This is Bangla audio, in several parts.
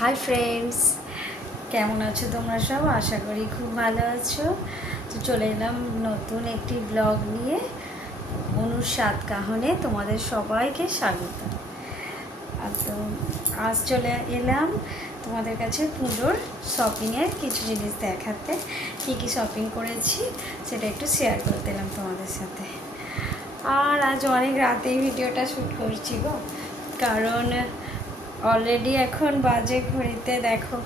হাই ফ্রেন্ডস, কেমন আছো তোমরা সব? আশা করি খুব ভালো আছো। তো চলে এলাম নতুন একটি ব্লগ নিয়ে। অনুর সাত কাহনে তোমাদের সবাইকে স্বাগত। তো আজ চলে এলাম তোমাদের কাছে পুজোর শপিংয়ের কিছু জিনিস দেখাতে। কী কী শপিং করেছি সেটা একটু শেয়ার করতে এলাম তোমাদের সাথে। আর আজ অনেক রাতেই ভিডিওটা শ্যুট করছি গো, কারণ অলরেডি এখন বাজে ঘড়িতে দেখো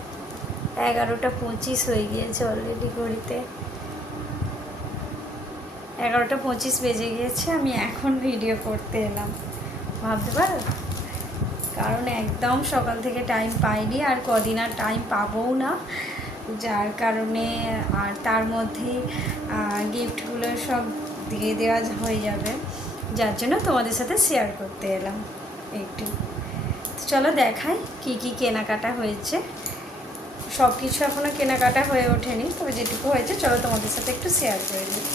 11:25 হয়ে গিয়েছে। অলরেডি ঘড়িতে 11:25 বেজে গিয়েছে। আমি এখন ভিডিও করতে এলাম, ভাবতে পারো। কারণ একদম সকাল থেকে টাইম পাইনি, আর কদিন আর টাইম পাবোও না, যার কারণে আর তার মধ্যেই গিফটগুলো সব দিয়ে দেওয়া হয়ে যাবে, যার জন্য তোমাদের সাথে শেয়ার করতে এলাম একটু। চলো দেখাই কি কি কেনাকাটা হয়েছে। সব কিছু এখনও কেনাকাটা হয়ে ওঠেনি, তবে যেটুকু হয়েছে চলো তোমাদের সাথে একটু শেয়ার করে দিই।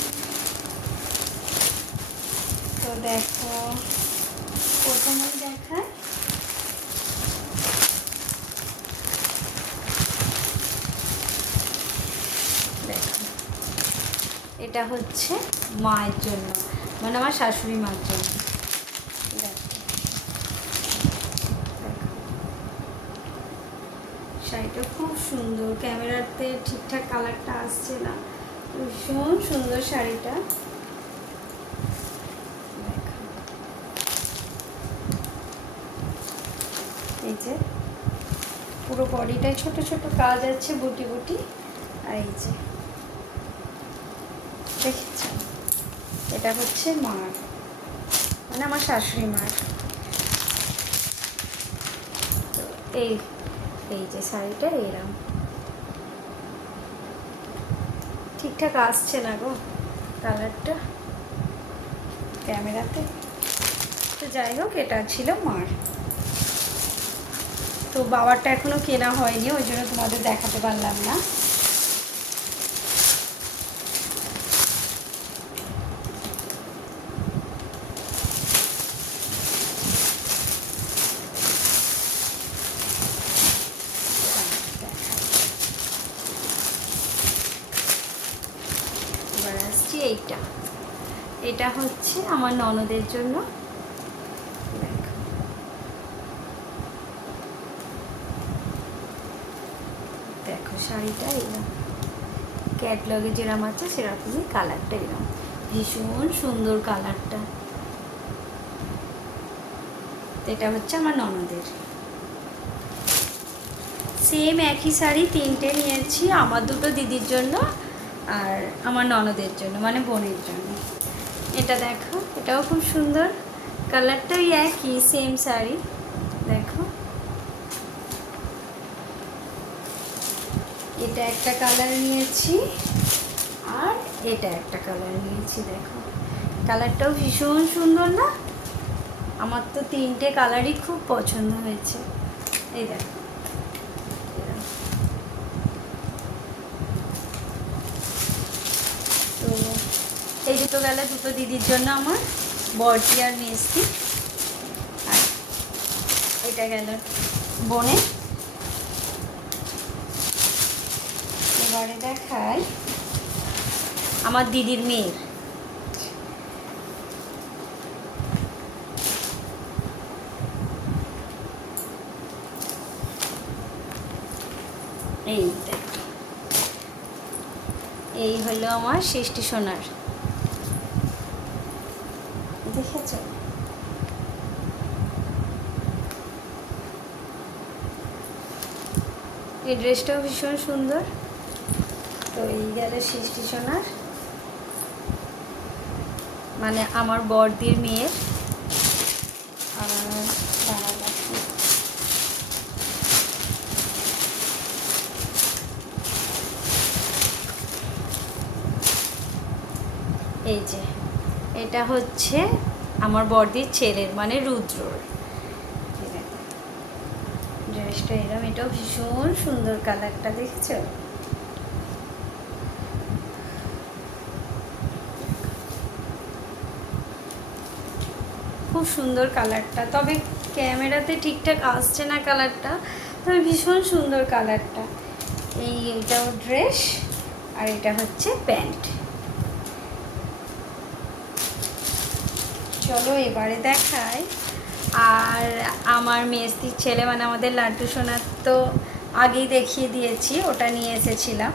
তো দেখো, প্রথমে দেখায় দেখো, এটা হচ্ছে মায়ের জন্য, মানে আমার শাশুড়ি মার জন্য। শাড়িটা খুব সুন্দর, ক্যামেরাতে ঠিকঠাক কালারটা আসছে না, ভীষণ সুন্দর শাড়িটা। এই যে পুরো বডিটায় ছোট ছোট কাজ আছে, বুটি বুটি। আর এই যে দেখেছ, এটা হচ্ছে মার, মানে আমার শাশুড়ি মার। তো এই এই যে শাড়িটা এরম ঠিকঠাক আসছে না গো কালারটা ক্যামেরাতে। তো যাই হোক, এটা ছিল মার। তো বাবারটা এখনো কেনা হয়নি, ওই জন্য তোমাদের দেখাতে পারলাম না। এবার আসছি এইটা, এটা হচ্ছে আমার ননদের জন্য। দেখো শাড়িটা এরকম ক্যাটলগে যেরকম আছে সেরকমই কালারটা, এরকম ভীষণ সুন্দর কালারটা। এটা হচ্ছে আমার ননদের। সেম একই শাড়ি তিনটে নিয়েছি, আমার দুটো দিদির জন্য আর আমার ননদের জন্য, মানে বোনের জন্য। এটা দেখো, এটাও খুব সুন্দর, কালারটা ওই একই, সেম শাড়ি। দেখো এটা একটা কালার নিয়েছি, আর এটা একটা কালার নিয়েছি। দেখো কালারটাও ভীষণ সুন্দর না? আমার তো তিনটে কালারই খুব পছন্দ হয়েছে। এই দেখো, তো এই দুটো গেলে দুটো দিদির জন্য, আমার বড়দি আর মেজদি। আর এটা গেল বোনের। এবারে দেখাই আমার দিদির মেয়ের। এই দেখো, এই হলো আমার সৃষ্টি সোনার। দেখেছ? এই ড্রেসটাও ভীষণ সুন্দর। তো এই গেল সৃষ্টি সোনার, মানে আমার বড়দির মেয়ের। এই যে এটা হচ্ছে আমার বড়দির ছেলের, মানে রুদ্রর ড্রেসটা এরকম। এটাও ভীষণ সুন্দর কালারটা, দেখেছ? খুব সুন্দর কালারটা, তবে ক্যামেরাতে ঠিকঠাক আসছে না কালারটা, তবে ভীষণ সুন্দর কালারটা। এইটাও ড্রেস, আর এটা হচ্ছে প্যান্ট। চলো এবারে দেখাই। আর আমার মেস্তির ছেলে মানে আমাদের লাড্ডু সোনার তো আগেই দেখিয়ে দিয়েছি, ওটা নিয়ে এসেছিলাম।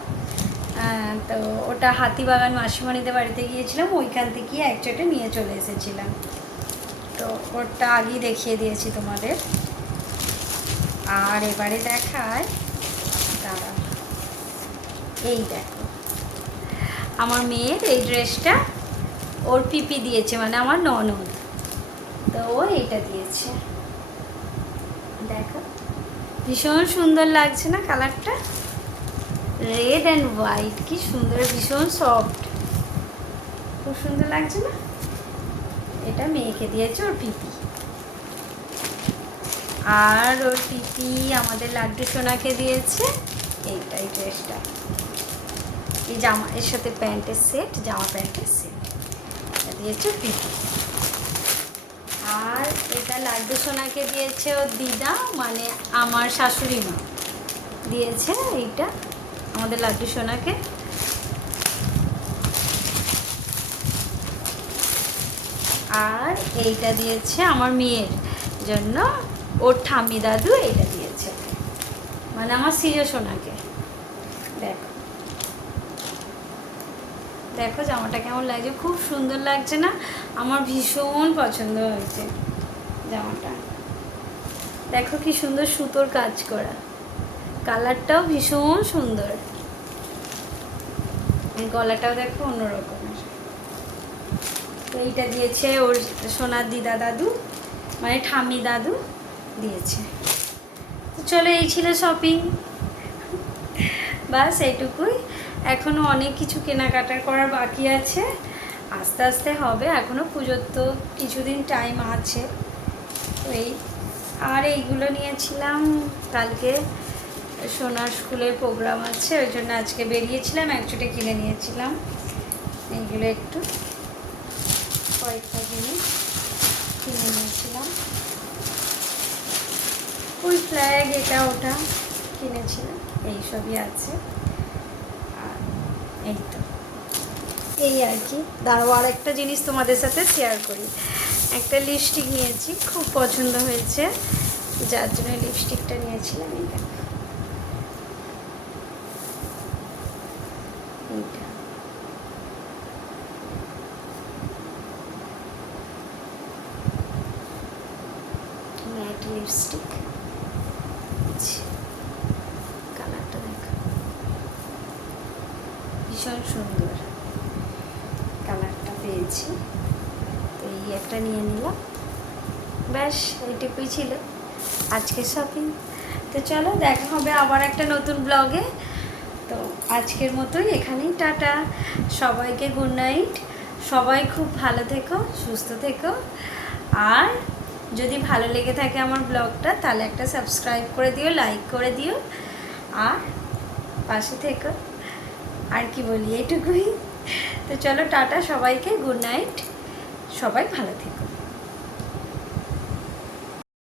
তো ওটা হাতিবাগান মাসিমণিদের বাড়িতে গিয়েছিলাম, ওইখান থেকে একচোটে নিয়ে চলে এসেছিলাম। তো ওটা আগেই দেখিয়ে দিয়েছি তোমাদের। আর এবারে দেখায়, দাঁড়া, এই দেখো আমার মেয়ের এই ড্রেসটা ওর পিপি দিয়েছে, মানে আমার ননদ, তো ও এইটা দিয়েছে। দেখো ভীষণ সুন্দর লাগছে না কালারটা, রেড অ্যান্ড হোয়াইট, কি সুন্দর, ভীষণ সফট, খুব সুন্দর লাগছে না। এটা মেয়েকে দিয়েছে ওর পিপি। আর ওর পিপি আমাদের লাড্ডু সোনাকে দিয়েছে এই ড্রেসটা, এই জামা, এর সাথে প্যান্টের সেট, জামা প্যান্টের সেট দিয়েছে পিপি। আর এটা লাড্ডু সোনাকে দিয়েছে ওর দিদা, মানে আমার শাশুড়ি মা দিয়েছে এইটা আমাদের লাড্ডু সোনাকে। আর এইটা দিয়েছে আমার মেয়ের জন্য ওর ঠাম্মি দাদু, এইটা দিয়েছে মানে আমার সিজো সোনাকে। দেখো দেখো জামাটা কেমন লাগছে, খুব সুন্দর লাগছে না? আমার ভীষণ পছন্দ হয়েছে জামাটা। দেখো কি সুন্দর সুতোর কাজ করা, কালারটাও ভীষণ সুন্দর, গলাটাও দেখো অন্যরকমের। তো এইটা দিয়েছে ওর সোনার দিদা দাদু, মানে ঠাম্মি দাদু দিয়েছে। তো চলো এই ছিল শপিং, বাস এইটুকুই। এখনও অনেক কিছু কেনাকাটা করার বাকি আছে, আস্তে আস্তে হবে, এখনও পুজোর তো কিছুদিন টাইম আছে। তো আর এইগুলো নিয়েছিলাম, কালকে সোনার স্কুলের প্রোগ্রাম আছে, ওই জন্য আজকে বেরিয়েছিলাম, একচোটে কিনে নিয়েছিলাম এইগুলো, একটু কয়েকটা জিনিস কিনে নিয়েছিলাম। ওই ফ্ল্যাগ এটা ওটা কিনেছিলাম, এইসবই আছে। আর এই তো এই আর কি। দাঁড়াও আর একটা জিনিস তোমাদের সাথে শেয়ার করি। একটা লিপস্টিক নিয়েছি, খুব পছন্দ হয়েছে, যার জন্য লিপস্টিকটা নিয়েছিলাম। এইটা ম্যাট লিপস্টিক, কালারটা দেখো ভীষণ সুন্দর কালারটা পেয়েছি। তো এই একটা নিয়ে নিলাম, ব্যাস এইটুকুই ছিল আজকের শপিং। তো চলো দেখা হবে আবার একটা নতুন ব্লগে। তো আজকের মতোই এখানেই টাটা, সবাইকে গুড নাইট, সবাই খুব ভালো থেকো, সুস্থ থেকো। আর যদি ভালো লেগে থাকে আমার ব্লগটা, তাহলে একটা সাবস্ক্রাইব করে দিও, লাইক করে দিও, আর পাশে থেকো। আর কি বলি, এইটুকুই। তো চলো টাটা সবাইকে, গুড নাইট, সবাই ভালো থেকো।